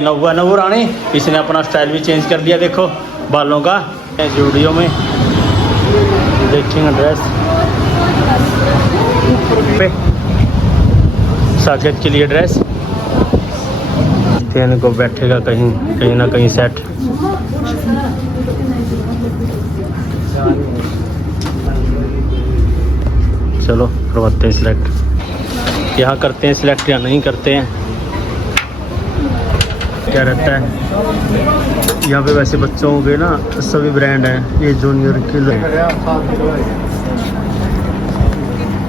नव्वा नवू रानी इसने अपना स्टाइल भी चेंज कर दिया। देखो बालों का वीडियो में देखेंगे ड्रेस पे साकेत के लिए ड्रेस को बैठेगा कहीं कहीं ना कहीं सेट। चलो करवाते हैं सिलेक्ट। यहाँ करते हैं सिलेक्ट या नहीं करते हैं क्या रहता है। यहाँ पे वैसे बच्चों के ना सभी ब्रांड हैं। ये जूनियर किल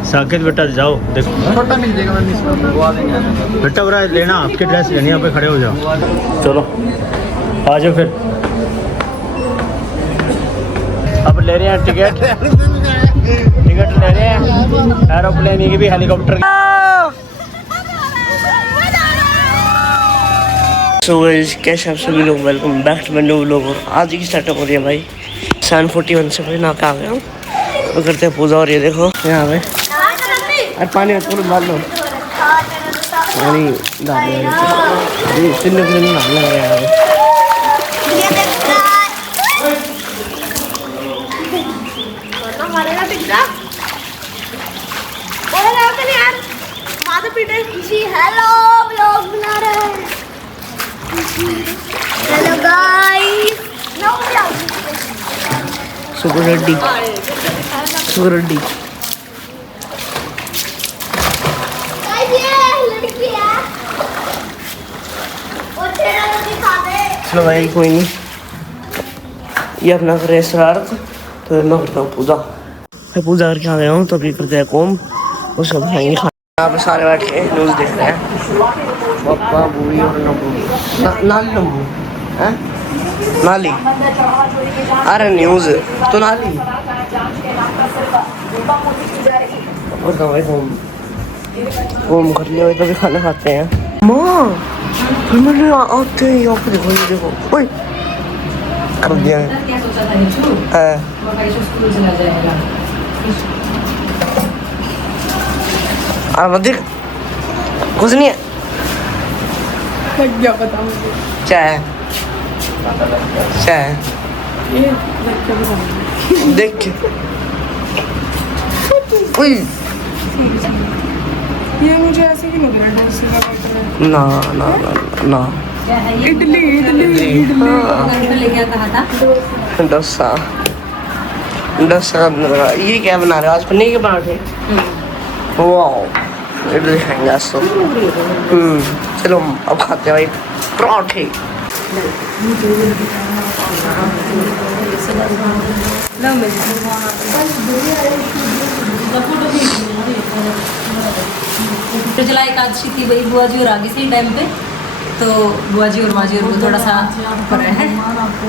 साकेत बेटा जाओ देखो छोटा मिल जाएगा मैम, इसमें बुलवा देंगे। बेटा बुरा लेना आपकी ड्रेस लेनी, यहाँ पे खड़े हो जाओ। चलो आ जाओ फिर। अब ले रहे हैं टिकट ले रहे हैं एरोप्लेन की भी, हेलीकॉप्टर की। सो गाइस कैसे आप सभी लोग, welcome back to my new vlog. और आज की स्टार्टअप हो रही है भाई 7:41 से भाई ना आ गया हूँ। तो करते हैं पूजा हो रही है। देखो यहाँ पे अरे पानी पूरा डाल लो, पानी डाल लो। तीन लोग नहा लग रहा है। हेलो व्लॉग बना रहे हैं। Hello guys, super Reddy super Reddy. चलो भाई कोई नहीं, ये अपना करे शरारत तो मैं करता हूँ पूजा। मैं पूजा करके आ गया हूँ तो अभी करते हैं कॉम, उसको खाएंगे। यहाँ पे सारे बैठ के न्यूज़ देख रहे हैं। पापा बूढ़ी और नब्बू नाली नब्बू हैं नाली अरे न्यूज़ तो नाली और भाई कॉम कर लिया। तो भी खाना खाते हैं। माँ मैंने आते हैं यहाँ पे देखो, ये देखो ओए कर दिया है। देख कुछ नहीं है, क्या पता मुझे क्या है क्या है देख के ये मुझे ऐसे ही लग रहा है डोसे का पैटर्न है। ना ना ना ना इडली इडली इडली लेके कहा था डोसा डोसा ये क्या बना रहे हो आज? पनीर के पराठे। वाह इडली खाएंगे आज तो। चलो अब खाते हैं भाई पराठे। प्रजला एकादशी थी भाई, बुआ जी और आगे से ही टाइम पे, तो बुआ जी और माँ जी और को थोड़ा सा कर रहे हैं,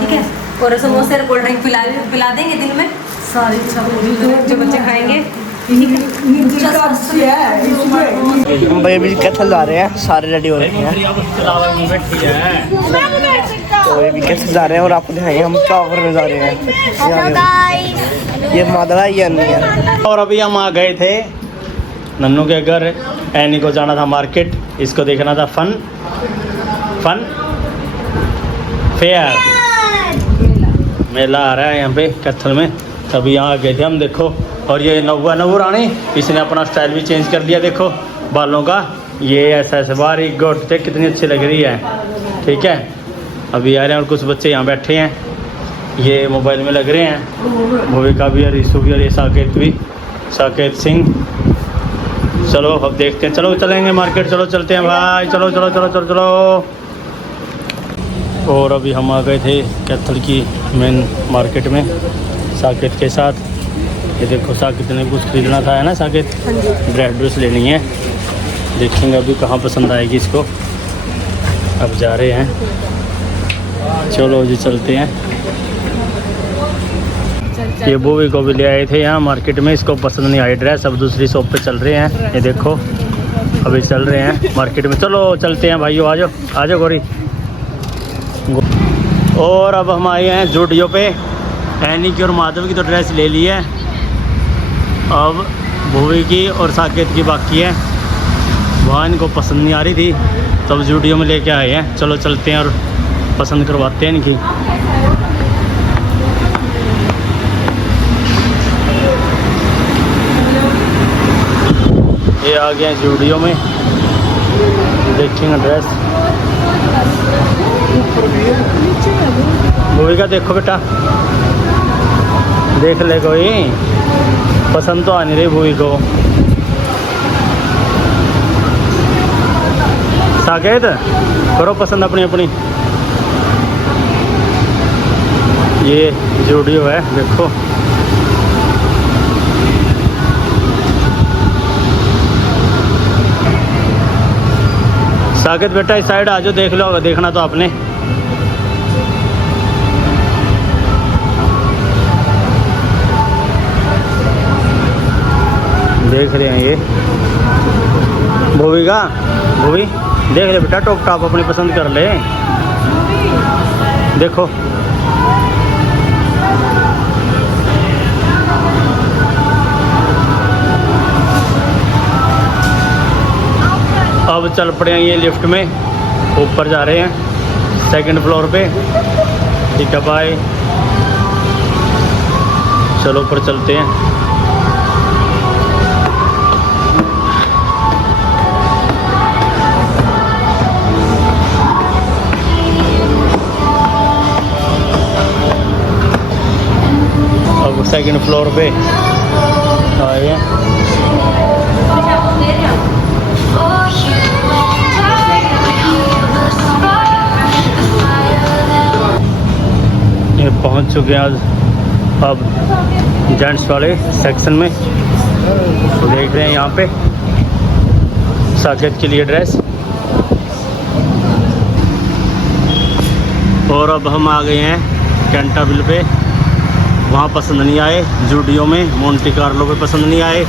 ठीक है। और समोसे और कोल्ड ड्रिंक पिला देंगे दिन में सारे जो बच्चे खाएंगे। भाई अभी कैथल जा रहे हैं, सारे रेडी हो रहे हैं। तो अभी कैथल जा रहे हैं और आपको दिखाएंगे हम क्या करने जा रहे हैं। ये मादरा ये अन्नी है। और अभी हम आ गए थे नन्नू के घर। एनी को जाना था मार्केट, इसको देखना था फन फेयर मेला आ रहा है यहाँ पे कैथल में। तभी यहाँ आ गए थे हम। देखो और ये नव्वा नवू रानी इसने अपना स्टाइल भी चेंज कर दिया। देखो बालों का ये ऐसा ऐसे बारीक गोट थे, कितनी अच्छी लग रही है, ठीक है। अभी आ रहे हैं और कुछ बच्चे यहाँ बैठे हैं, ये मोबाइल में लग रहे हैं। भूमिका भी और ईशु भी और ये साकेत सिंह। चलो अब देखते हैं, चलो चलेंगे मार्केट, चलो चलते हैं भाई, चलो चलो चलो चलो चलो। और अभी हम आ गए थे कैथल की मेन मार्केट में साकेत के साथ। ये देखो साकेत ने कुछ खरीदना था, है ना साकेत? ड्रेस लेनी है, देखेंगे अभी कहाँ पसंद आएगी इसको। अब जा रहे हैं, चलो जी चलते हैं। ये बोवी को भी ले आए थे यहाँ मार्केट में, इसको पसंद नहीं आई ड्रेस। अब दूसरी शॉप पे चल रहे हैं, ये देखो अभी चल रहे हैं मार्केट में। चलो चलते हैं भाइयों, आ जाओ आ जाओ गोरी। और अब हम आए हैं जूडियो पे। एनी की और माधव की तो ड्रेस ले ली है, अब भूवी की और साकेत की बाकी है। वहाँ इनको पसंद नहीं आ रही थी, तो अब जूडियो में लेके आए हैं, चलो चलते हैं और पसंद करवाते हैं इनकी। ये आ गए हैं जूडियो में, देखेंगे ड्रेस। मूवी का देखो बेटा, देख ले कोई, पसंद तो आ नहीं रही मूवी को। साकेत करो पसंद अपनी अपनी। ये जूडियो है देखो। साकेत बेटा इस साइड आ जाओ, देख लो, देखना तो आपने। देख रहे हैं ये भूवी का, भूवी देख ले बेटा, टॉप टॉप अपनी पसंद कर ले। देखो अब चल पड़े हैं ये लिफ्ट में, ऊपर जा रहे हैं 2nd फ्लोर पे। ठीक है भाई, चलो ऊपर चलते हैं। अब 2nd फ्लोर पे आए हैं। ये पहुंच चुके हैं आज अब जेंट्स वाले सेक्शन में। देख रहे हैं यहाँ पे साकेत के लिए ड्रेस। और अब हम आ गए हैं कैंटाबिल पे, वहाँ पसंद नहीं आए। जूडियो में मोंटी कार्लो पे पसंद नहीं आए,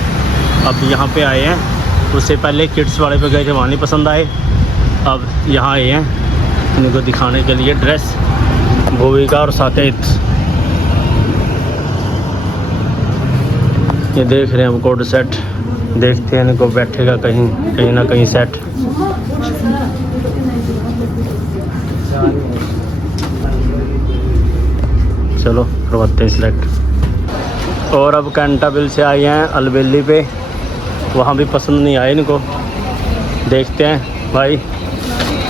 अब यहाँ पे आए हैं। उससे पहले किड्स वाले पे गए थे, वहाँ नहीं पसंद आए। अब यहाँ आए हैं इनको दिखाने के लिए ड्रेस, भूविका और साकेत। ये देख रहे हैं हम कोड सेट, देखते हैं इनको बैठेगा कहीं ना कहीं सेट। चलो करवाते हैं सिलेक्ट। और अब कैंटाबिल से आए हैं अलबेली पे, वहाँ भी पसंद नहीं आए इनको। देखते हैं भाई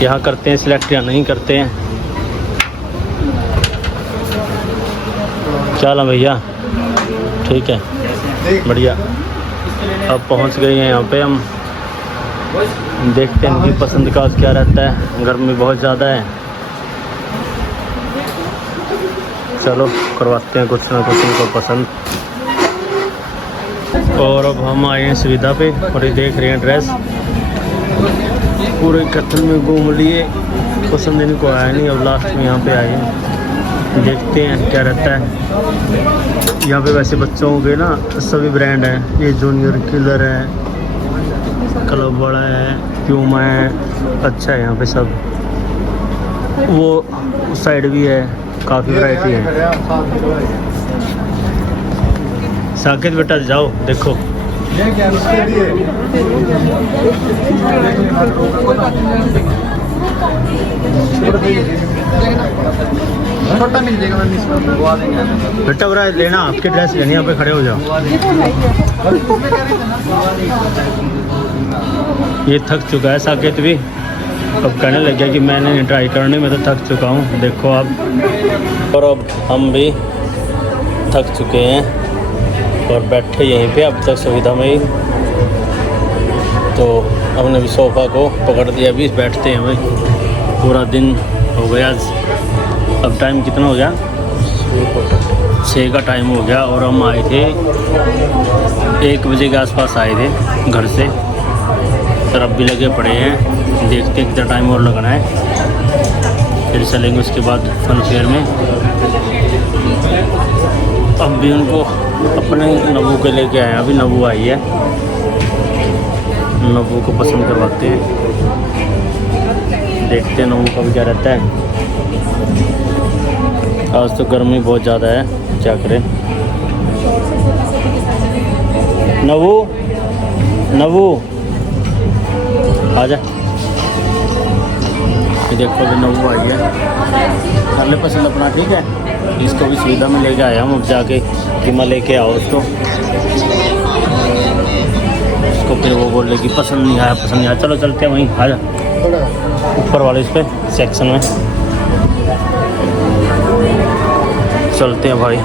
यहाँ करते हैं सिलेक्ट या नहीं करते हैं। चलो भैया ठीक है, बढ़िया। अब पहुँच गए हैं यहाँ पे हम, देखते हैं इनकी पसंद का क्या रहता है। गर्मी बहुत ज़्यादा है, चलो करवाते हैं कुछ ना कुछ इनको पसंद। और अब हम आए हैं सुविधा पे और ये देख रहे हैं ड्रेस। पूरे कत्ल में घूम लिए, पसंद इनको आया नहीं। अब लास्ट में यहाँ पे आए हैं, देखते हैं क्या रहता है। यहाँ पे वैसे बच्चों के ना सभी ब्रांड हैं, ये जूनियर किलर है, क्लब बड़ा है, प्यूमा है, अच्छा है यहाँ पे सब। वो उस साइड भी है, काफ़ी वैरायटी है। साकेत बेटा जाओ देखो। छोटा मिल जाएगा मैम, इसमें लगवा देंगे। बेटा बरा लेना, आपके ड्रेस लेनी, यहाँ पे खड़े हो जाओ। ये थक चुका है साकेत भी, अब कहने लग गया कि मैंने नहीं ट्राई करनी, मैं तो थक चुका हूँ। देखो आप। और अब हम भी थक चुके हैं और बैठे यहीं पे अब तक सुविधा में ही। तो हमने भी सोफ़ा को पकड़ दिया, अभी बैठते हैं भाई। पूरा दिन हो गया, अब टाइम कितना हो गया, 6 का टाइम हो गया। और हम आए थे 1 बजे के आसपास आए थे घर से, और अब भी लगे पड़े हैं। देखते हैं कितना टाइम और लगना है, फिर चलेंगे उसके बाद फन फेयर में। अब भी उनको अपने नबू के लेके आए हैं, अभी नबू आई है, नबू को पसंद करवाते हैं। देखते हैं नबू का भी क्या रहता है। आज तो गर्मी बहुत ज़्यादा है, क्या करें। नबू नबू आजा। ये देखो भी नवू आई है, कर ले पसंद अपना, ठीक है। इसको भी सुविधा में लेके आया हूँ, अब जाके कि मैं लेके आओ उसको। उसको फिर वो बोल रहे कि पसंद नहीं आया। चलो चलते हैं वहीं, आ जा ऊपर वाले इस पे सेक्शन में चलते हैं भाई,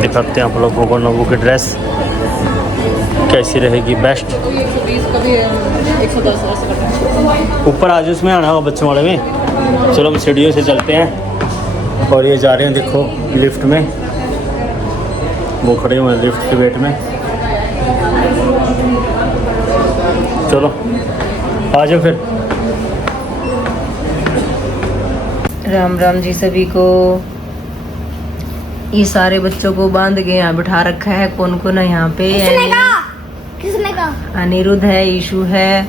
दिखाते हैं आप लोगों को नवू की ड्रेस कैसी रहेगी बेस्ट। 120 का भी है, 110 ऐसे करता है। ऊपर आज उसमें आना होगा बच्चों वाले में। चलो हम सीढ़ियों से चलते हैं और ये जा रहे हैं देखो लिफ्ट में, वो खड़े हुए हैं लिफ्ट के वेट में। चलो आ जाओ फिर। राम राम जी सभी को। ये सारे बच्चों को बांध के यहाँ बिठा रखा है, कौन कौन है यहाँ पे? किसने कहा? अनिरुद्ध है, ईशु है,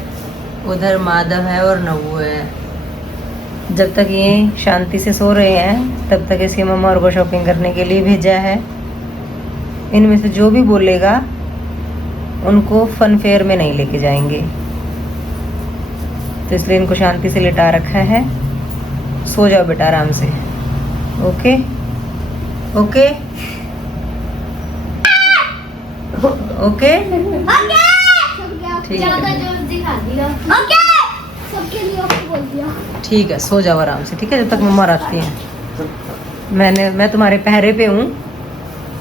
उधर माधव है और नवू है। जब तक ये शांति से सो रहे हैं तब तक इसकी मम्मा और को शॉपिंग करने के लिए भेजा है। इनमें से जो भी बोलेगा उनको फन फेयर में नहीं लेके जाएंगे, तो इसलिए इनको शांति से लिटा रखा है। सो जाओ बेटा आराम से। ओके ओके ओके ठीक ज्यादा है, जोर दिखा दिया। ओके सबके लिए ओके बोल दिया। ठीक है, सो जाओ आराम से, ठीक है, जब तक मम्मा आती हैं। मैं तुम्हारे पहरे पे हूँ,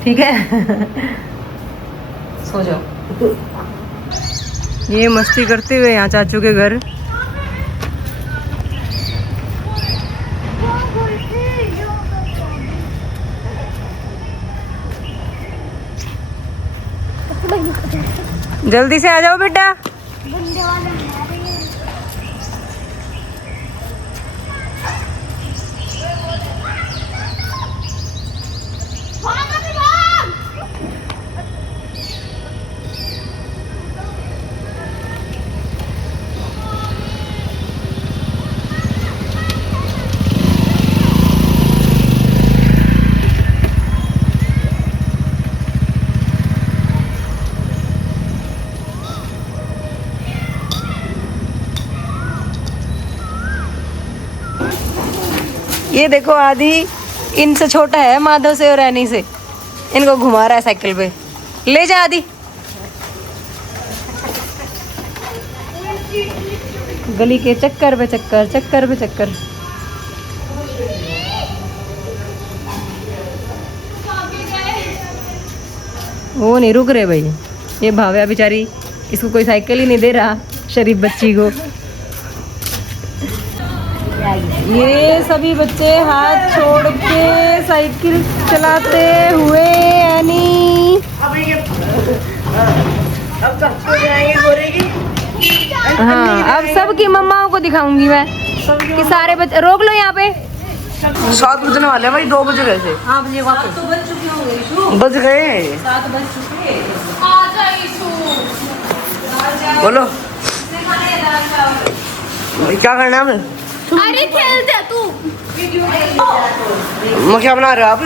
ठीक है। सो जाओ। ये मस्ती करते हुए यहाँ चाचू के घर। जल्दी से आ जाओ बेटा। बंदे वाले हमारे हैं। ये देखो आदि इनसे छोटा है, माधव से और रैनी से। इनको घुमा रहा है साइकिल पे। ले जा आदि। गली के चक्कर पे चक्कर, चक्कर पे चक्कर। वो नहीं रुक रहे भाई। ये भाव्या बेचारी, इसको कोई साइकिल ही नहीं दे रहा, शरीफ बच्ची को। ये सभी बच्चे हाथ छोड़ के साइकिल चलाते हुए यानी हाँ, अब सबकी मम्माओं को दिखाऊंगी मैं कि सारे बच्चे। रोक लो यहाँ पे। 7 बजने वाले हैं भाई, 2 बज गए थे। हाँ बजे वापस तो बज चुके होंगे। बज गए 7 बज चुके। बोलो क्या करना है? अरे खेलते तू। मैं क्या बना रहे हो आप?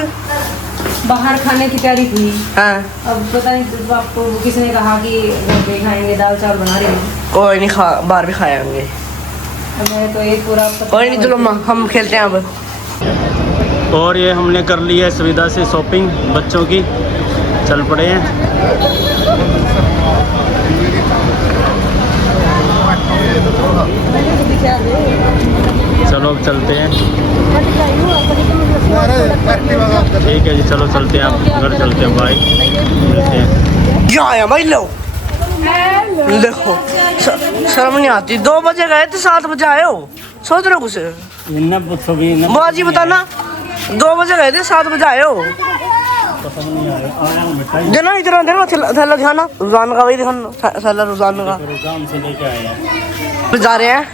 बाहर खाने की तैयारी थी। हाँ अब पता नहीं तो आपको किसने कहा कि घर पे खाएंगे, दाल चावल बना रही हूँ। कोई नहीं, बाहर भी खाएंगे। अब मैं तो एक पूरा कोई नहीं, चलो हम खेलते हैं अब। और ये हमने कर ली है सुविधा से शॉपिंग बच्चों की, चल पड़े हैं। चलो अब चलते हैं। ठीक है जी, चलो चलते हैं, आप घर चलते हैं, बाय, मिलते हैं। क्या आया भाई? लो देखो शर्म नहीं आती। 2 बजे गए थे, 7 बजे आए हो। सोच रहे हो कुछ? बाजी बताना। 2 बजे गए थे, 7 बजे आए हो। जना इतना देना थैला दिखाना, रुझान का वही दिखाना, थैला रुझान का। से लेके आए हैं, जा रहे हैं।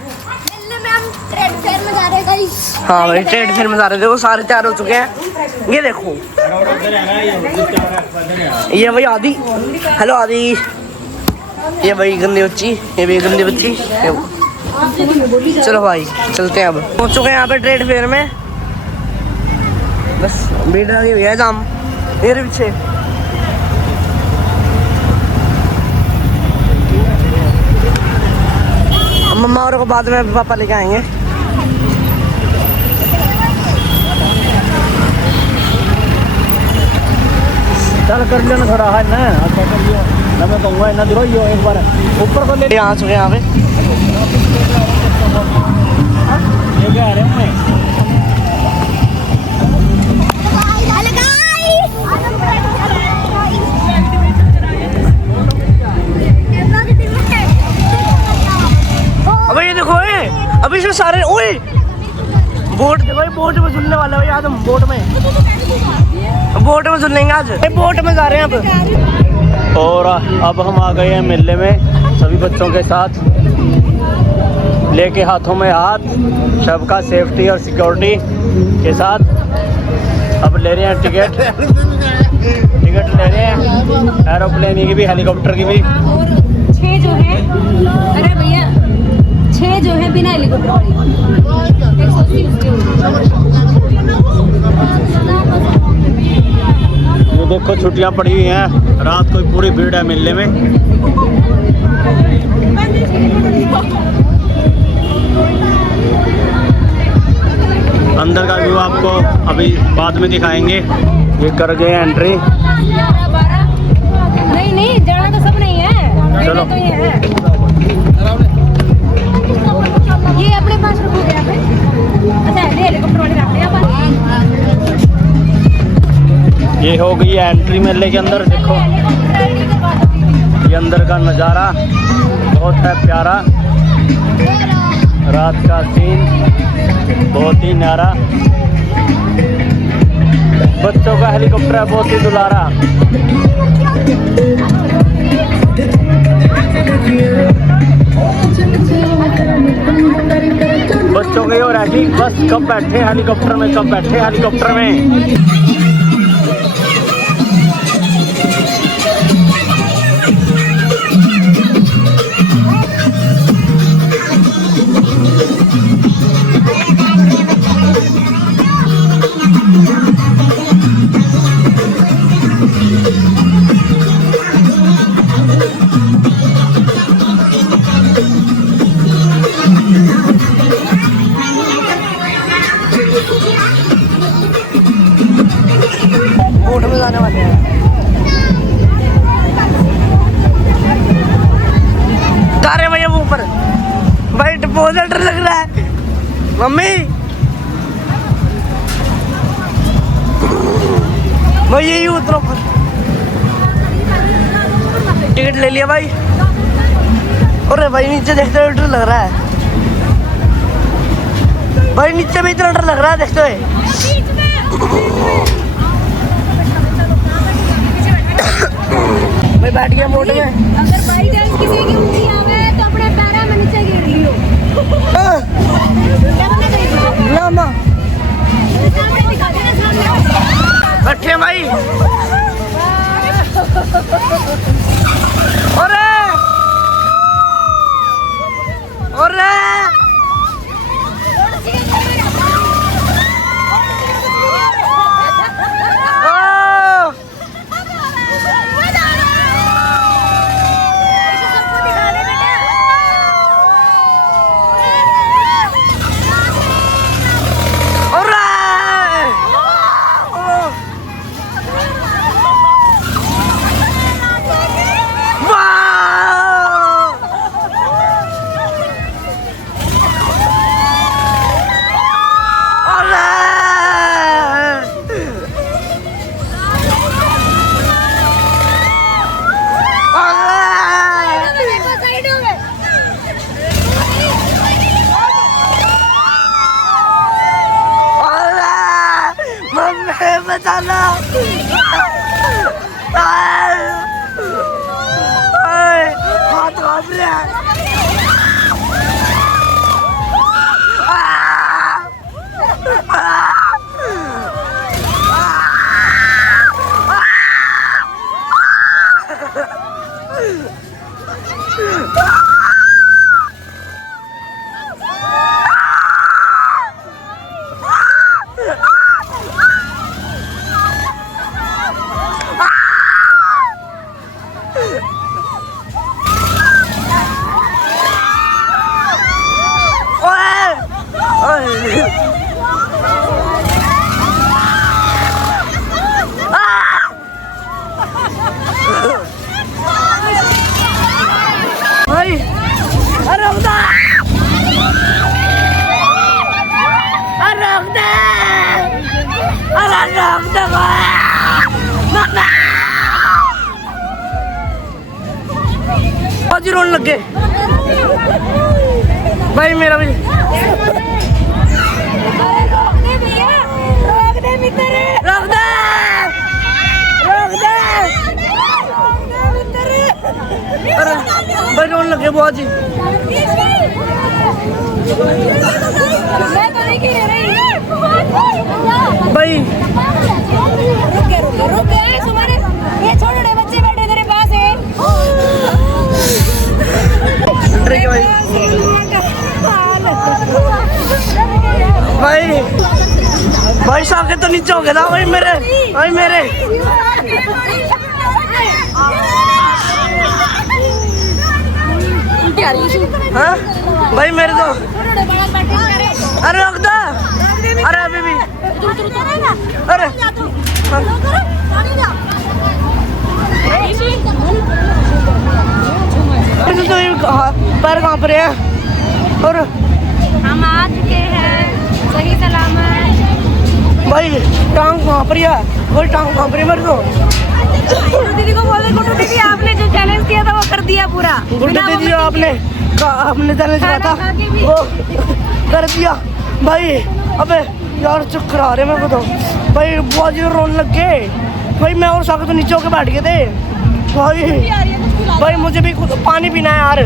में हम ट्रेड फेयर में जा रहे हैं गाइस। हाँ भाई, ट्रेड फेयर में जा रहे थे, वो सारे तैयार हो चुके हैं। ये देखो, ये भाई आदि। हेलो आदि। ये भाई गंदी बच्ची, ये भी गंदी बच्ची। चलो भाई चलते हैं। अब पहुंच चुके हैं यहाँ पे ट्रेड फेयर में। बस भीड़ लगी हुई है जाम मेरे पीछे। मम्मा और को बाद में पापा लेके आएंगे। चल कर लेना थोड़ा है ना अच्छा कर लियो ना मैं कहूँगा इतना दूर ही हो एक बार ऊपर को ले यहाँ चुके यहाँ पे ये क्या आ रहे हैं अबे ये देखो अभी इसमें सारे ओए बोट देखो बोट में झूलने वाला है आज हम बोट में झूलेंगे आज बोट में जा रहे हैं अब। और अब हम आ गए हैं मेले में सभी बच्चों के साथ लेके हाथों में हाथ सबका सेफ्टी और सिक्योरिटी के साथ अब ले रहे हैं टिकट ले रहे हैं एरोप्लेन की भी हेलीकॉप्टर की भी। और 6 जो है अरे भैया 6 जो है बिना हेलीकॉप्टर वाली 130 ये देखो छुट्टियां पड़ी हुई हैं रात को पूरी भीड़ है मेले में। अंदर का व्यू आपको अभी बाद में दिखाएंगे। ये कर गए एंट्री। नहीं जड़ा तो सब नहीं है चलो। तो ये है ये अपने पास रखोगे यहाँ पे अच्छा हेलीकॉप्टर वाली रखते हैं अपन। ये हो गई है एंट्री मेले के अंदर। देखो ये अंदर का नज़ारा बहुत है प्यारा रात का सीन बहुत ही न्यारा। बच्चों का हेलीकॉप्टर है बहुत ही दुलारा। बच्चों की और है कि बस कब बैठे हेलीकॉप्टर में कब बैठे हेलीकॉप्टर में। बोट में जाने वाले हैं। तारे भैया वो ऊपर भाई बहुत डर लग रहा है मम्मी भाई यही उतरो पर टिकट ले लिया भाई। अरे भाई नीचे देखते हुए डर लग रहा है भाई नीचे भी इतना डर लग रहा है देखते हुए। भाई बैठ गया बोट में। अगर बाई चांस किसी की उंगली आवे तो अपने पैरा में नीचे गिर लियो लामा बैठे भाई। अरे अरे बचाना हाथ कांप रहा है। आज रोने लग गए भाई मेरा भी। रख दे अरे भाई रोने लग गए बुआ जी। भाई रुक गए तुम्हारे ये छोटे बच्चे बैठे तेरे पास है। भाई भाई साके तो नीचे हो गया था भाई मेरे हाँ भाई मेरे तो अरे रख दो अरे अभी भी अरे पैर कांप रहे हैं और हम आ चुके हैं सही सलामत। भाई टांग कांप रही है भाई टांग कांप रही है मेरे को। दीदी को बोले गुड्डू दीदी आपने जो चैलेंज किया था वो कर दिया पूरा। गुड्डू दीदी आपने चैलेंज किया था वो कर दिया भाई। अबे यार चक्कर आ रहे मेरे को तो भाई बुआ जी रोने लग गए भाई। मैं और साके तो नीचे होके बैठ गए थे भाई मुझे भी पानी पीना है यार।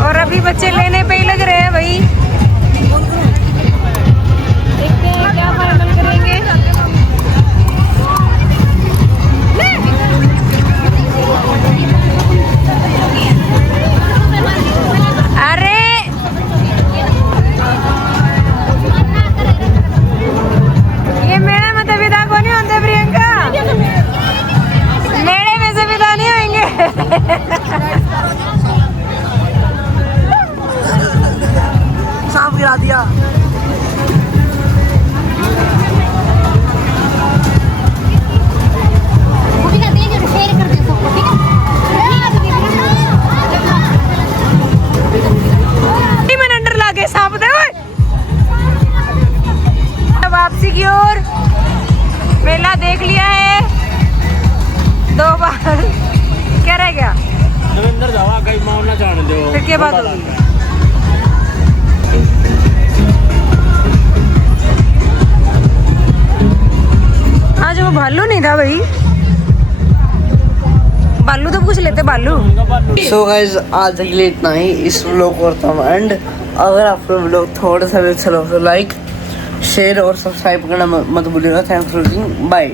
और अभी बच्चे लेने पे ही लग रहे हैं भाई। देखते हैं क्या फाइनल करेंगे। अरे ये मेरे में तो विदा को नहीं होते प्रियंका, मेले में से विदा नहीं होंगे। सांप गिरा दिया। सांप दे वापसी की ओर। मेला देख लिया है 2 बार, क्या रह गया? नरेंद्र जावा कहीं मामला जान दो फिर क्या बात होगी? आज वो भालू नहीं था भाई, बालू तो पूछ लेते बालू। सो गाइस आज के लिए इतना ही। इस व्लॉग को करता हूँ एंड। अगर आपको व्लॉग थोड़ा सा भी अच्छा लगा तो लाइक शेयर और सब्सक्राइब करना मत भूलिएगा। Thanks for watching, bye.